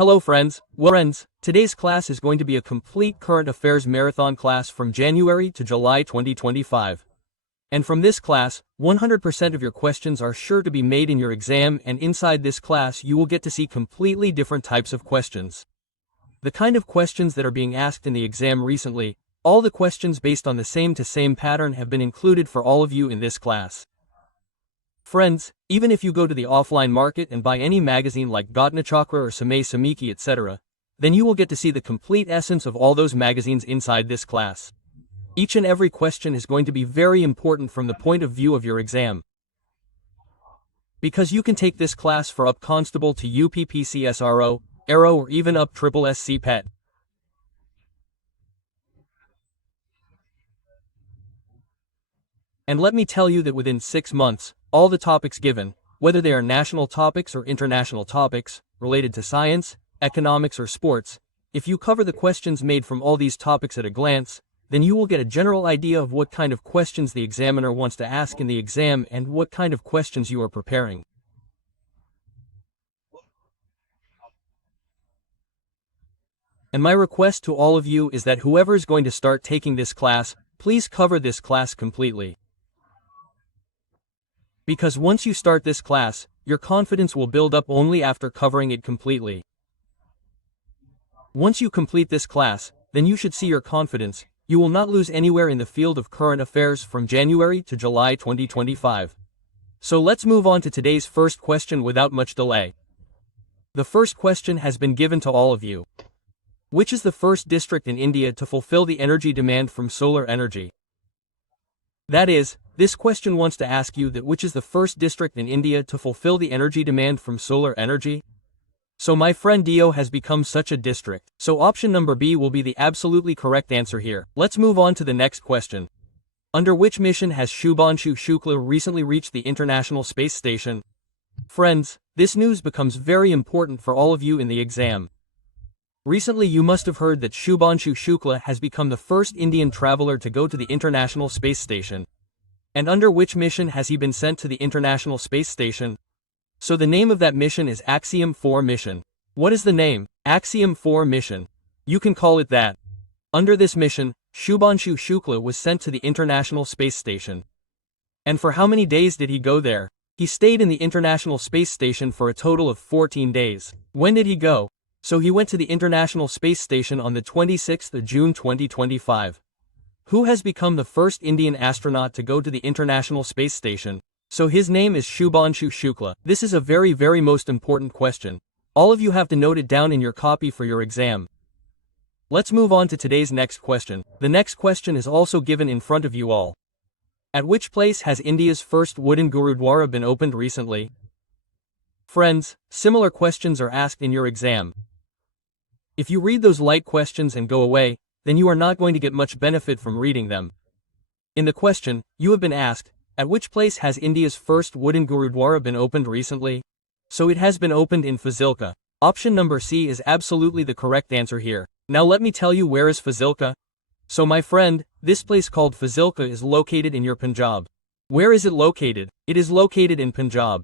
Hello friends. Today's class is going to be a complete current affairs marathon class from January to July 2025. And from this class, 100% of your questions are sure to be made in your exam, and inside this class you will get to see completely different types of questions. The kind of questions that are being asked in the exam recently, all the questions based on the same pattern have been included for all of you in this class. Friends, even if you go to the offline market and buy any magazine like Ghatna Chakr or Samman, etc., then you will get to see the complete essence of all those magazines inside this class. Each and every question is going to be very important from the point of view of your exam. Because you can take this class for up constable to UPPCSRO, Aero, or even up SSC PET. And let me tell you that within 6 months, all the topics given, whether they are national topics or international topics, related to science, economics or sports, if you cover the questions made from all these topics at a glance, then you will get a general idea of what kind of questions the examiner wants to ask in the exam and what kind of questions you are preparing. And my request to all of you is that whoever is going to start taking this class, please cover this class completely. Because once you start this class, your confidence will build up only after covering it completely. Once you complete this class, then you should see your confidence. You will not lose anywhere in the field of current affairs from January to July 2025. So let's move on to today's first question without much delay. The first question has been given to all of you. Which is the first district in India to fulfill the energy demand from solar energy? That is, this question wants to ask you that which is the first district in India to fulfill the energy demand from solar energy? So my friend Dio has become such a district. So option number B will be the absolutely correct answer here. Let's move on to the next question. Under which mission has Shubhanshu Shukla recently reached the International Space Station? Friends, this news becomes very important for all of you in the exam. Recently you must have heard that Shubhanshu Shukla has become the first Indian traveler to go to the International Space Station. And under which mission has he been sent to the International Space Station? So the name of that mission is Axiom 4 mission. What is the name? Axiom 4 mission. You can call it that. Under this mission, Shubhanshu Shukla was sent to the International Space Station. And for how many days did he go there? He stayed in the International Space Station for a total of 14 days. When did he go? So he went to the International Space Station on the 26th of June 2025. Who has become the first Indian astronaut to go to the International Space Station? So his name is Shubhanshu Shukla. This is a very most important question. All of you have to note it down in your copy for your exam. Let's move on to today's next question. The next question is also given in front of you all. At which place has India's first wooden Gurudwara been opened recently? Friends, similar questions are asked in your exam. If you read those light questions and go away, then you are not going to get much benefit from reading them. In the question, you have been asked, at which place has India's first wooden Gurudwara been opened recently? So it has been opened in Fazilka. Option number C is absolutely the correct answer here. Now let me tell you where is Fazilka. So my friend, this place called Fazilka is located in your Punjab. Where is it located? It is located in Punjab.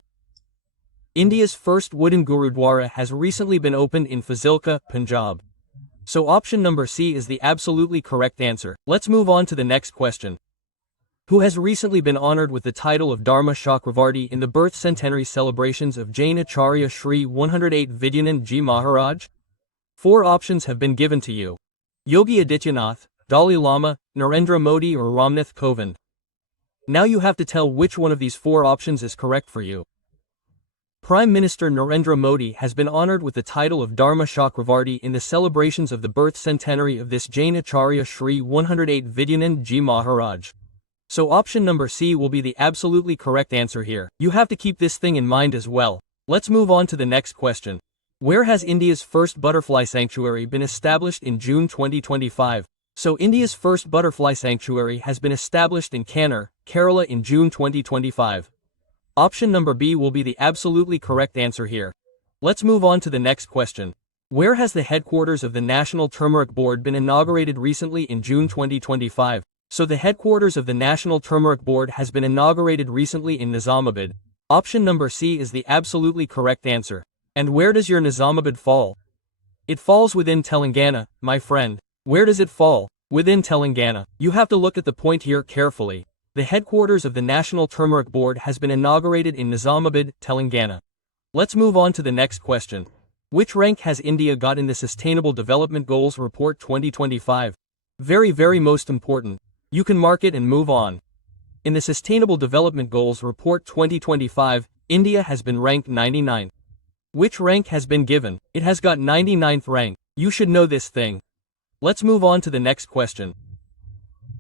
India's first wooden Gurudwara has recently been opened in Fazilka, Punjab. So option number C is the absolutely correct answer. Let's move on to the next question. Who has recently been honored with the title of Dharma Chakravarti in the birth centenary celebrations of Jain Acharya Shri 108 Vidyanand Ji Maharaj? 4 options have been given to you. Yogi Adityanath, Dalai Lama, Narendra Modi or Ramnath Kovind. Now you have to tell which one of these 4 options is correct for you. Prime Minister Narendra Modi has been honored with the title of Dharma Chakravarti in the celebrations of the birth centenary of this Jain Acharya Shri 108 Vidyanand Ji Maharaj. So option number C will be the absolutely correct answer here. You have to keep this thing in mind as well. Let's move on to the next question. Where has India's first butterfly sanctuary been established in June 2025? So India's first butterfly sanctuary has been established in Kannur, Kerala in June 2025. Option number B will be the absolutely correct answer here. Let's move on to the next question. Where has the headquarters of the National Turmeric Board been inaugurated recently in June 2025? So the headquarters of the National Turmeric Board has been inaugurated recently in Nizamabad. Option number C is the absolutely correct answer. And where does your Nizamabad fall? It falls within Telangana, my friend. Where does it fall? Within Telangana. You have to look at the point here carefully. The headquarters of the National Turmeric Board has been inaugurated in Nizamabad, Telangana. Let's move on to the next question. Which rank has India got in the Sustainable Development Goals Report 2025? Very most important. You can mark it and move on. In the Sustainable Development Goals Report 2025, India has been ranked 99th. Which rank has been given? It has got 99th rank. You should know this thing. Let's move on to the next question.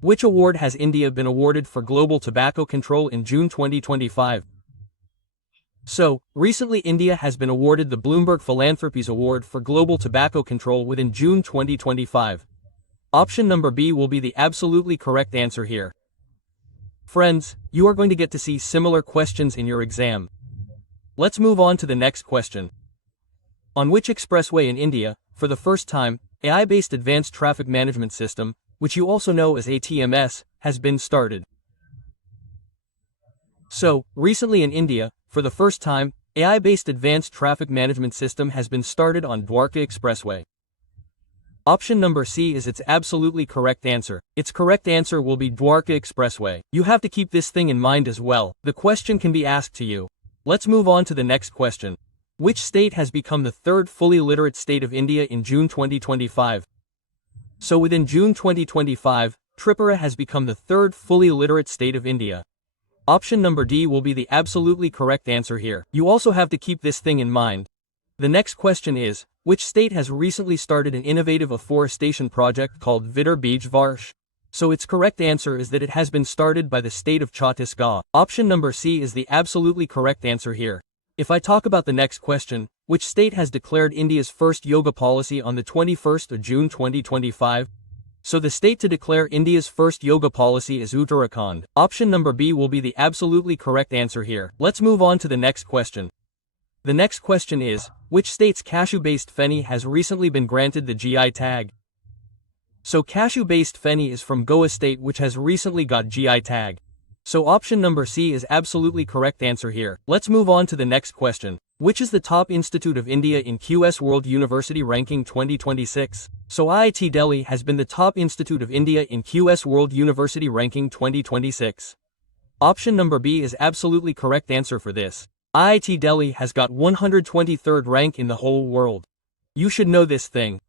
Which award has India been awarded for global tobacco control in June 2025? So, recently India has been awarded the Bloomberg Philanthropies Award for Global Tobacco Control within June 2025. Option number B will be the absolutely correct answer here. Friends, you are going to get to see similar questions in your exam. Let's move on to the next question. On which expressway in India, for the first time, AI-based Advanced Traffic Management System, which you also know as ATMS, has been started? So, recently in India, for the first time, AI-based Advanced Traffic Management System has been started on Dwarka Expressway. Option number C is its absolutely correct answer. Its correct answer will be Dwarka Expressway. You have to keep this thing in mind as well. The question can be asked to you. Let's move on to the next question. Which state has become the third fully literate state of India in June 2025? So within June 2025, Tripura has become the third fully literate state of India. Option number D will be the absolutely correct answer here. You also have to keep this thing in mind. The next question is, which state has recently started an innovative afforestation project called Vidar Bij Varsh? So its correct answer is that it has been started by the state of Chhattisgarh. Option number C is the absolutely correct answer here. If I talk about the next question, which state has declared India's first yoga policy on the 21st of June 2025? So the state to declare India's first yoga policy is Uttarakhand. Option number B will be the absolutely correct answer here. Let's move on to the next question. The next question is, which state's cashew-based fenny has recently been granted the GI tag? So cashew-based fenny is from Goa state, which has recently got GI tag. So option number C is absolutely correct answer here. Let's move on to the next question. Which is the top institute of India in QS World University Ranking 2026? So IIT Delhi has been the top institute of India in QS World University Ranking 2026. Option number B is absolutely correct answer for this. IIT Delhi has got 123rd rank in the whole world. You should know this thing.